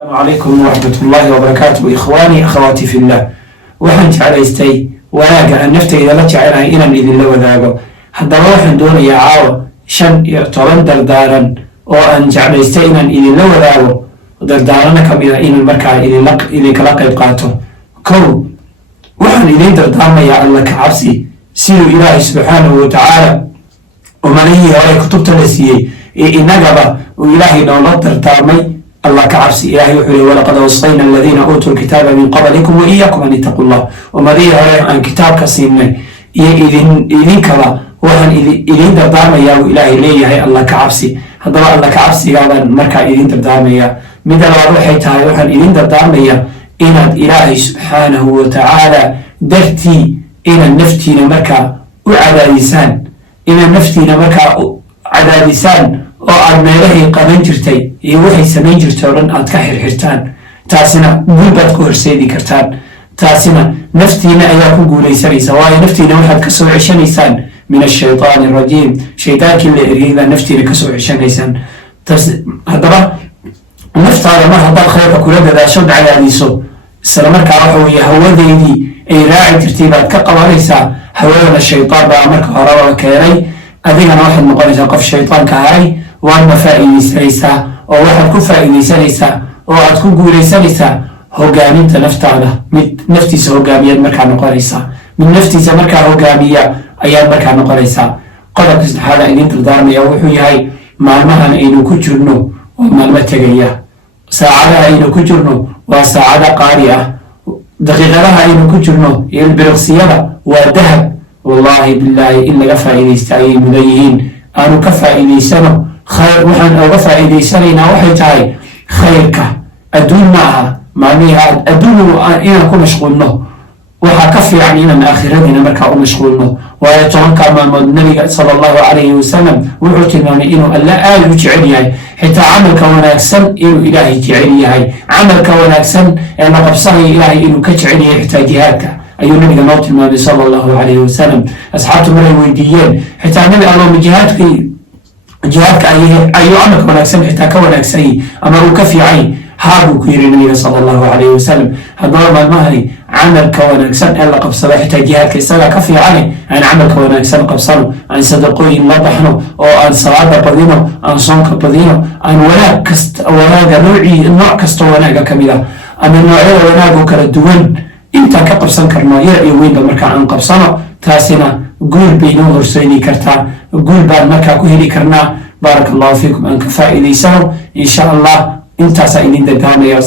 السلام عليكم ورحمة الله وبركاته. إخواني أخواتي في الله، waxaan jeclaystay wanaaga aan naftayda la jecelahay inaan idinla wadaago. haddaba waxaan doonayaa caawa 5 iyo 10 dardaaran oo aan jeclaystay inaan idinla wadaago, dardaarana ka mid ah inaan markaa idinkala qayb qaato. kow, waxaan idin dardaarmayaa alla ka cabsi siduu ilaahay subxaanahu watacaala umadihii hore kutubta la siiyey ee inagaba uu ilaahay noola dardaarmay. الله كعبسي إلهي وحولي ولقد وصينا الذين أوتوا الكتاب من قبلكم وإياكم أن اتقوا الله. ومريه عن كتاب كسينا إذن كلا وهن إذن دردام يا إلهي ليه هي الله كعبسي. هذا الله كعبسي هذا مركا إذن دردام يا مدى الروحي تاعي وهن إذن دردام يا إن إلهي سبحانه وتعالى درتي إن النفتي نمركا وعلى لسان إن النفتي نمركا على لسان oo aad meelahay qaban jirtay iyo waxay samayn jirtay oo dhan aad ka xirxirtaan, taasina guul baad ku horseedi kartaan. taasina naftiina ayaa ku guulaysanaysa, waayo naftiina waxaad ka soo ceshanaysaan min ashaytaani rajiim, shaydaankii la eriyey baa naftiina ka soo ceshanaysaan. haddaba naftaada mar haddaad khayrka kula dadaasho cadaadiso, isla markaa waxa weeye hawadeydii ay raaci jirtay baad ka qabanaysaa. hawadana shaydaan baa marka horeba keenay, adigana waxaad noqonaysaa qof shaydaanka haray. waadna faa'iidaysanaysaa oo waxaad ku faa'iidaysanaysaa oo aad ku guulaysanaysaa hogaaminta naftaada. mid naftiisa hogaamiyaad markaa noqonaysaa, mid naftiisa markaa hogaamiya ayaad markaa noqonaysaa. qodobka saddexaad aan idin dardaarmaya wuxuu yahay, maalmahan aynu ku jirno waa maalmo tegaya, saacadaha aynu ku jirno waa saacada qaali ah, daqiiqadaha aynu ku jirno iyo ilbiriqsiyada waa dahab. wallaahi billaahi in laga faa'iidaysta ayay mudan yihiin. aanu ka faa'iidaysano khayr. waxaan oga faa'iidaysanaynaa waxay tahay khayrka adduun ma aha. maalmihi adduun inaan ku mashquulno waxaa ka fiican inaan aakhiradiina markaa u mashquulno, waayo 10 maalmood nabiga sala allahu calayhi wasalam wuxuu tilmaamay inuu alla aada u jecel yahay, xitaa camalka wanaagsan inuu ilaahay jecel yahay, camalka wanaagsan ee la qabsanaya ilaahay inuu ka jecel yahay, xitaa jihaadka ayuu nabiga noo tilmaamay sala allahu calayhi wasalam. asxaabtu maray weydiiyeen, xitaa nabi alloma jihaadka ayuu camalka wanaagsan xitaa ka wanaagsanyay ama uu ka fiicay? haa buu ku yiri nabiga sala allahu calayhi wasalam. haddaba maalmahani camalka wanaagsan ee la qabsado xitaa jihaadka isagaa ka fiicane, aan camalka wanaagsan qabsano, aan sadaqooyin la baxno, oo aan salaada badino, aan soonka badino, aan wanaaga nooc kastoo wanaaga ka mid ah ama noocyada wanaagoo kala duwan intaan ka qabsan karno, yar iyo weynba markaa aan qabsano, taasina guul bay noo horseedi kartaa, guul baan markaa ku heli karnaa. baaraka allahu fiikum. aan ka faa'iidaysano insha allah. intaasaa idin dardaarmaya.